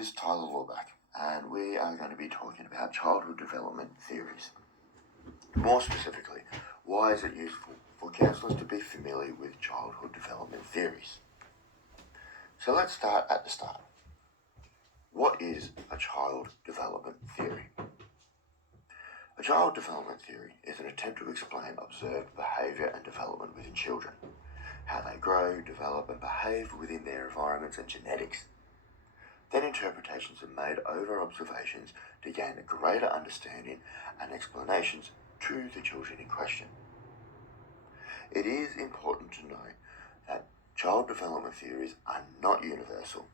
is Tyler Lawback, and we are going to be talking about childhood development theories. More specifically, why is it useful for counsellors to be familiar with childhood development theories? So let's start at the start. What is a child development theory? A child development theory is an attempt to explain observed behaviour and development within children, how they grow, develop and behave within their environments and genetics. Then interpretations are made over observations to gain a greater understanding and explanations to the children in question. It is important to know that child development theories are not universal,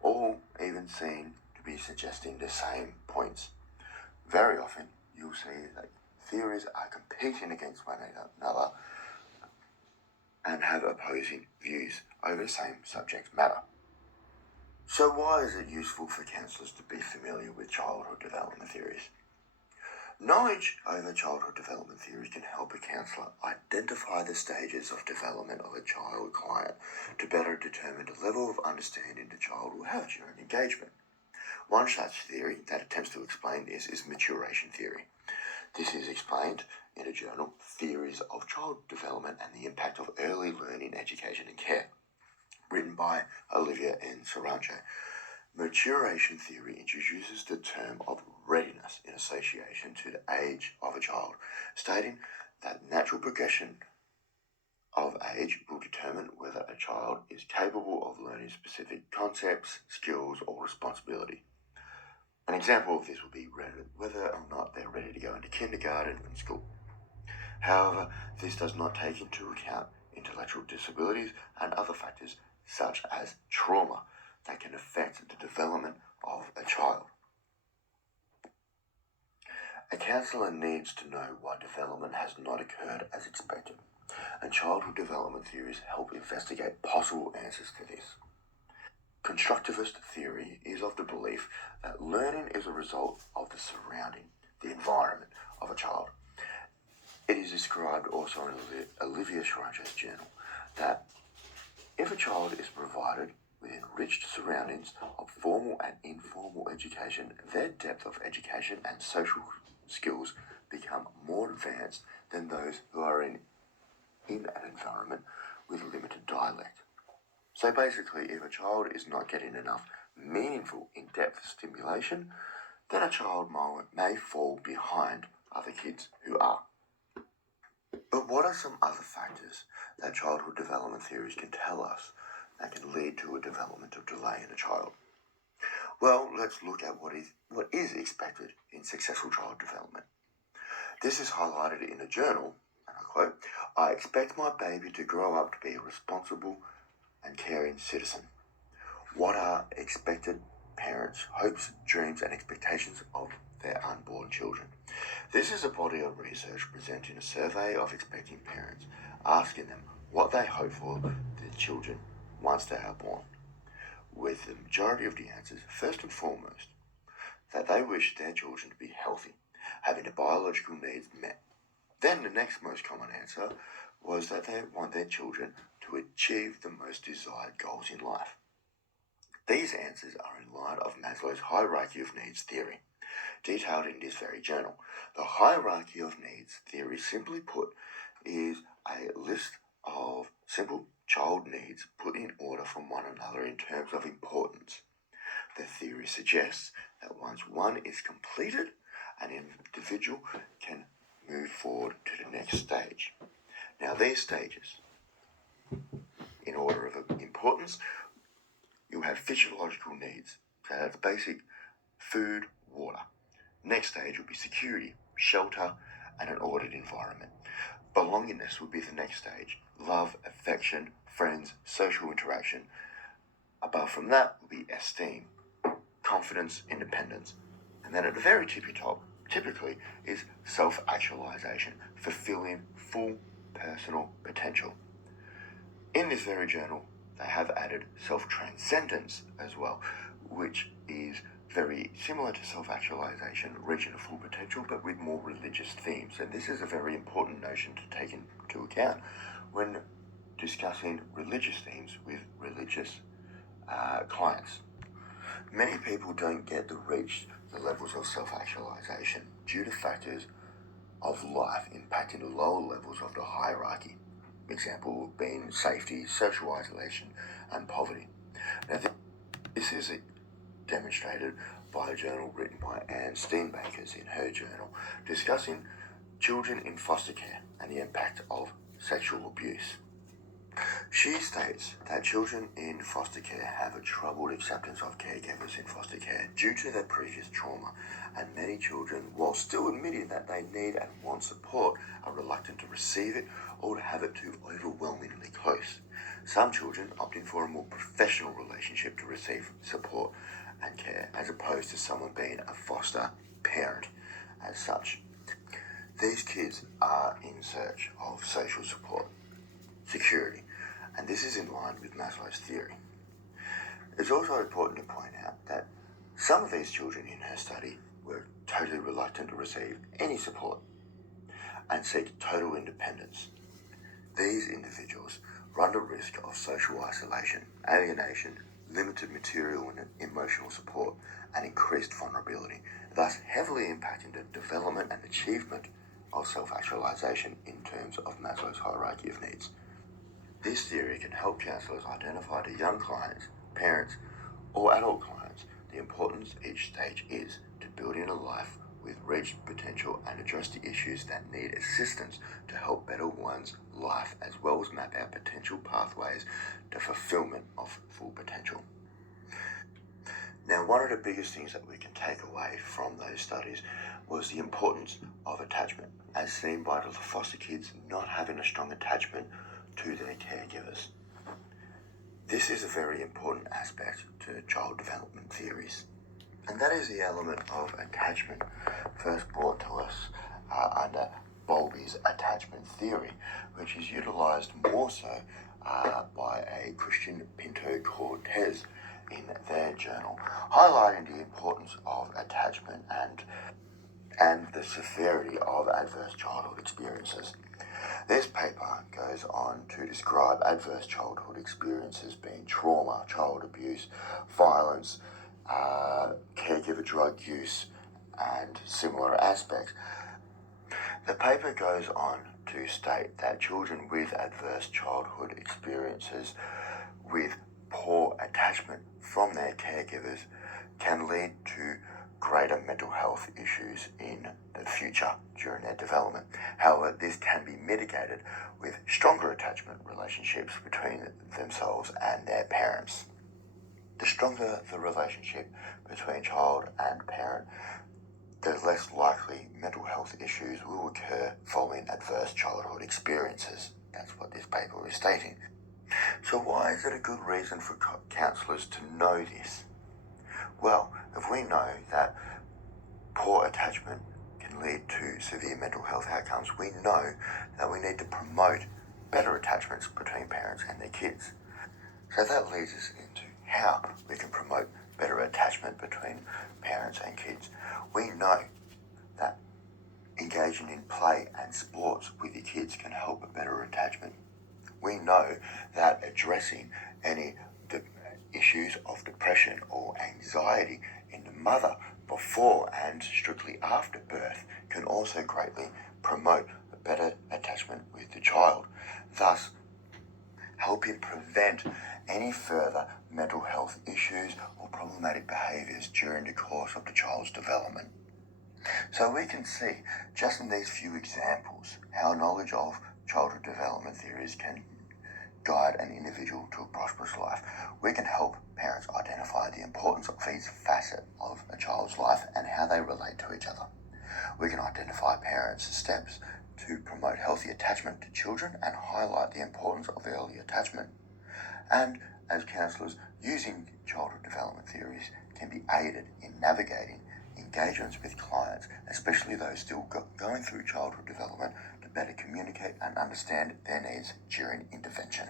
or even seen to be suggesting the same points. Very often, you'll see that theories are competing against one another and have opposing views over the same subject matter. So why is it useful for counsellors to be familiar with childhood development theories? Knowledge over childhood development theories can help a counsellor identify the stages of development of a child client to better determine the level of understanding the child will have during engagement. One such theory that attempts to explain this is maturation theory. This is explained in a journal, Theories of Child Development and the Impact of Early Learning, Education and Care, written by Olivia N. Sarancho. Maturation theory introduces the term of readiness in association to the age of a child, stating that natural progression of age will determine whether a child is capable of learning specific concepts, skills, or responsibility. An example of this would be whether or not they're ready to go into kindergarten and school. However, this does not take into account intellectual disabilities and other factors such as trauma that can affect the development of a child. A counsellor needs to know why development has not occurred as expected, and childhood development theories help investigate possible answers to this. Constructivist theory is of the belief that learning is a result of the surrounding, the environment of a child. It is described also in Olivia Sarancho's journal that if a child is provided with enriched surroundings of formal and informal education, their depth of education and social skills become more advanced than those who are in an environment with limited dialect. So basically, if a child is not getting enough meaningful, in-depth stimulation, then a child may fall behind other kids who are. But what are some other factors that childhood development theories can tell us that can lead to a developmental delay in a child? Well, let's look at what is expected in successful child development. This is highlighted in a journal, and I quote, "I expect my baby to grow up to be a responsible and caring citizen." What are expected parents' hopes, dreams, and expectations of their unborn children? This is a body of research presenting a survey of expecting parents, asking them what they hope for their children once they are born, with the majority of the answers, first and foremost, that they wish their children to be healthy, having their biological needs met. Then the next most common answer was that they want their children to achieve the most desired goals in life. These answers are in line of Maslow's hierarchy of needs theory, detailed in this very journal. The hierarchy of needs theory, simply put, is a list of simple child needs put in order from one another in terms of importance. The theory suggests that once one is completed, an individual can move forward to the next stage. Now, these stages, in order of importance, you have physiological needs. So that's basic food, water. Next stage will be security, shelter, and an ordered environment. Belongingness would be the next stage. Love, affection, friends, social interaction. Above from that will be esteem, confidence, independence. And then at the very tippy top, typically, is self-actualization, fulfilling full personal potential. In this very journal, they have added self-transcendence as well, which is very similar to self-actualization, reaching a full potential, but with more religious themes. And this is a very important notion to take into account when discussing religious themes with religious clients. Many people don't get to reach the levels of self-actualization due to factors of life impacting the lower levels of the hierarchy. Example being safety, social isolation, and poverty. Now, this is demonstrated by a journal written by Anne Steenbakers in her journal discussing children in foster care and the impact of sexual abuse. She states that children in foster care have a troubled acceptance of caregivers in foster care due to their previous trauma, and many children, while still admitting that they need and want support, are reluctant to receive it or to have it too overwhelmingly close. Some children opting for a more professional relationship to receive support and care, as opposed to someone being a foster parent as such. These kids are in search of social support, security, and this is in line with Maslow's theory. It's also important to point out that some of these children in her study were totally reluctant to receive any support and seek total independence. These individuals run the risk of social isolation, alienation, limited material and emotional support, and increased vulnerability, thus heavily impacting the development and achievement of self-actualization in terms of Maslow's hierarchy of needs. This theory can help counsellors identify to young clients, parents, or adult clients the importance each stage is to building a life with reached potential and address the issues that need assistance to help better one's life, as well as map out potential pathways to fulfillment of full potential. Now, one of the biggest things that we can take away from those studies was the importance of attachment, as seen by the foster kids not having a strong attachment to their caregivers. This is a very important aspect to child development theories, and that is the element of attachment first brought to us under Bowlby's attachment theory, which is utilised more so by a Christian Pinto Cortez in their journal, highlighting the importance of attachment and the severity of adverse childhood experiences. This paper goes on to describe adverse childhood experiences being trauma, child abuse, violence, caregiver drug use, and similar aspects. The paper goes on to state that children with adverse childhood experiences with poor attachment from their caregivers can lead to greater mental health issues in the future during their development. However, this can be mitigated with stronger attachment relationships between themselves and their parents. The stronger the relationship between child and parent, the less likely mental health issues will occur following adverse childhood experiences. That's what this paper is stating. So why is it a good reason for counsellors to know this? Well, if we know that poor attachment can lead to severe mental health outcomes, we know that we need to promote better attachments between parents and their kids. So that leads us into how we can promote better attachment between parents and kids. We know that engaging in play and sports with your kids can help a better attachment. We know that addressing any issues of depression or anxiety in the mother before and strictly after birth can also greatly promote a better attachment with the child, thus helping prevent any further mental health issues or problematic behaviours during the course of the child's development. So we can see, just in these few examples, how knowledge of childhood development theories can guide an individual to a prosperous life. We can help parents identify the importance of each facet of a child's life and how they relate to each other. We can identify parents' steps to promote healthy attachment to children and highlight the importance of early attachment. And as counsellors, using childhood development theories can be aided in navigating engagements with clients, especially those still going through childhood development, to better communicate and understand their needs during intervention.